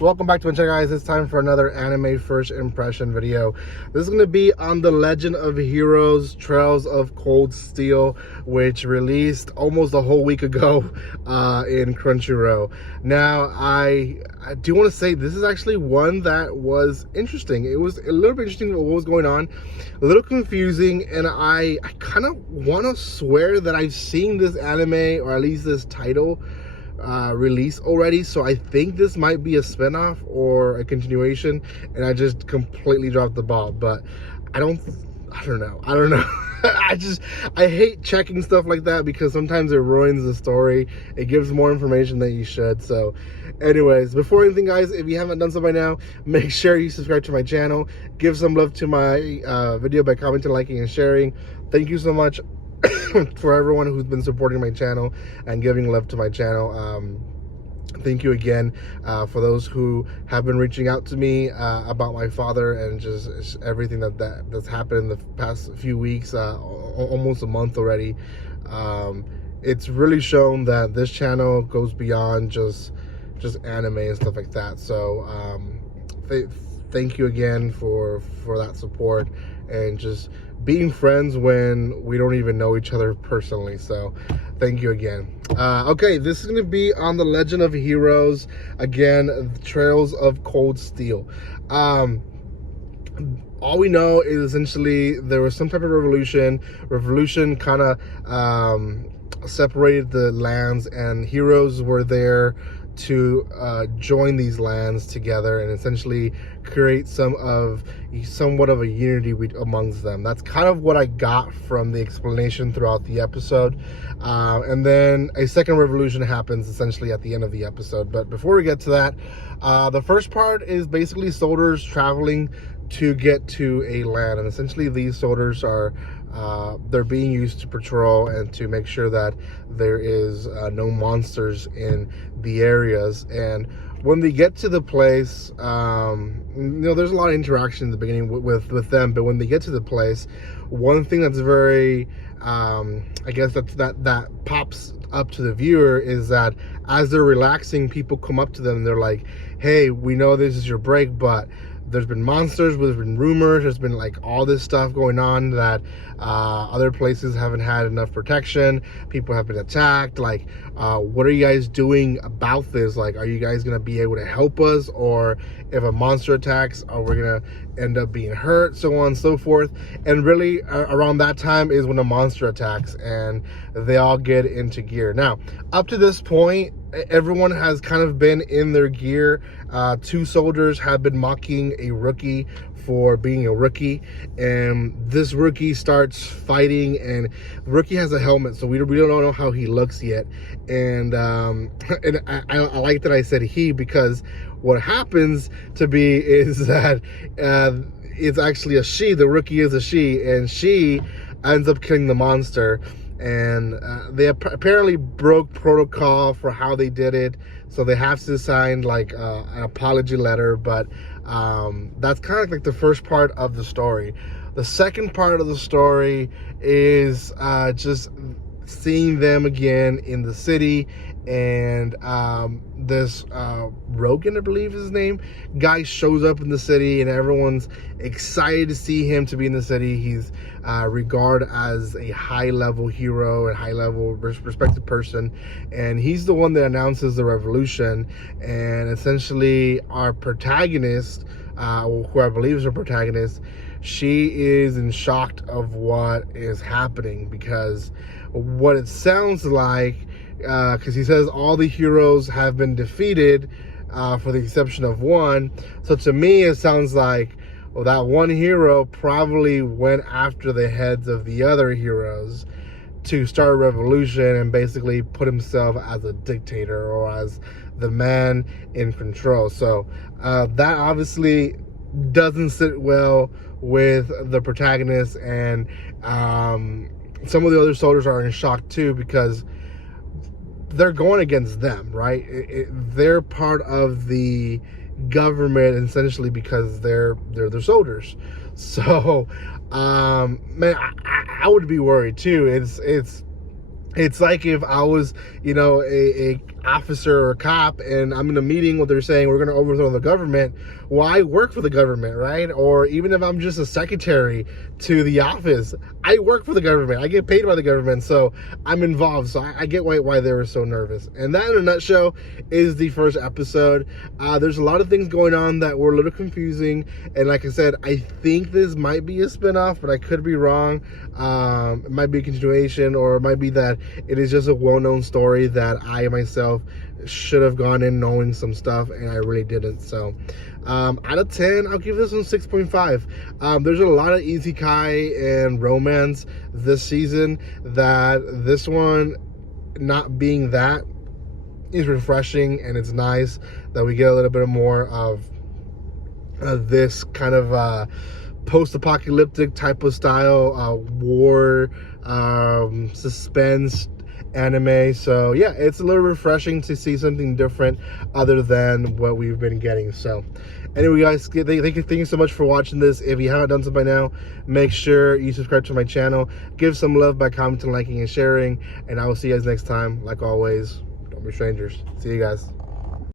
Welcome back to my channel, guys. It's time for another anime first impression video. This is going to be on The Legend of Heroes Trails of Cold Steel, which released almost a whole week ago in Crunchyroll. Now, I do want to say this is actually one that was interesting. It was a little bit interesting what was going on, a little confusing, and I kind of want to swear that I've seen this anime, or at least this title, release already, so I think this might be a spinoff or a continuation, and I just completely dropped the ball. But I don't know. I hate checking stuff like that because sometimes it ruins the story. It gives more information than you should. So anyways, before anything, guys, if you haven't done so by now, make sure you subscribe to my channel, give some love to my video by commenting, liking, and sharing. Thank you so much for everyone who's been supporting my channel and giving love to my channel. Thank you again for those who have been reaching out to me about my father and just everything that's happened in the past few weeks, almost a month already. It's really shown that this channel goes beyond just anime and stuff like that. So thank you again for that support and just being friends when we don't even know each other personally. So thank you again. Okay, this is going to be on The Legend of Heroes, again, Trails of Cold Steel. All we know is essentially there was some type of revolution kind of separated the lands, and heroes were there to join these lands together and essentially create somewhat of a unity amongst them. That's kind of what I got from the explanation throughout the episode. And then a second revolution happens essentially at the end of the episode. But before we get to that, the first part is basically soldiers traveling to get to a land, and essentially these soldiers are they're being used to patrol and to make sure that there is no monsters in the areas. And when they get to the place, there's a lot of interaction in the beginning with them, but when they get to the place, one thing that's very I guess that pops up to the viewer is that as they're relaxing, people come up to them and they're like, hey, we know this is your break, but there's been monsters, there's been rumors, there's been like all this stuff going on that other places haven't had enough protection, people have been attacked, like what are you guys doing about this? Like, are you guys gonna be able to help us, or if a monster attacks, are we gonna end up being hurt, so on and so forth? And really around that time is when a monster attacks and they all get into gear. Now, up to this point, everyone has kind of been in their gear. Two soldiers have been mocking a rookie for being a rookie, and this rookie starts fighting, and rookie has a helmet, so we don't know how he looks yet. And and I like that I said he, because what happens to be is that it's actually a she. The rookie is a she, and she ends up killing the monster. And they apparently broke protocol for how they did it, so they have to sign like an apology letter. But that's kind of like the first part of the story. The second part of the story is just seeing them again in the city, and this Rogan, I believe is his name, guy shows up in the city, and everyone's excited to see him to be in the city. He's regarded as a high-level hero and high-level respected person, and he's the one that announces the revolution. And essentially our protagonist, who I believe is her protagonist, she is in shock of what is happening, because what it sounds like, because he says all the heroes have been defeated for the exception of one. So to me, it sounds like, well, that one hero probably went after the heads of the other heroes to start a revolution and basically put himself as a dictator or as the man in control. So that obviously doesn't sit well with the protagonist, and some of the other soldiers are in shock too, because they're going against them, right? They're part of the government essentially because they're soldiers. So man, I would be worried too. It's like if I was, a officer or a cop and I'm in a meeting where they're saying we're going to overthrow the government, well, I work for the government, right? Or even if I'm just a secretary to the office, I work for the government. I get paid by the government, so I'm involved. So I get why they were so nervous. And that, in a nutshell, is the first episode. There's a lot of things going on that were a little confusing. And like I said, I think this might be a spinoff, but I could be wrong. It might be a continuation, or it might be that it is just a well-known story that I myself should have gone in knowing some stuff and I really didn't. So out of 10, I'll give this one 6.5. There's a lot of isekai and romance this season that this one, not being that, is refreshing, and it's nice that we get a little bit more of this kind of post-apocalyptic type of style, war, suspense anime. So yeah, it's a little refreshing to see something different other than what we've been getting. So anyway, guys, thank you so much for watching this. If you haven't done so by now, make sure you subscribe to my channel, give some love by commenting, liking, and sharing, and I will see you guys next time. Like always, don't be strangers. See you guys.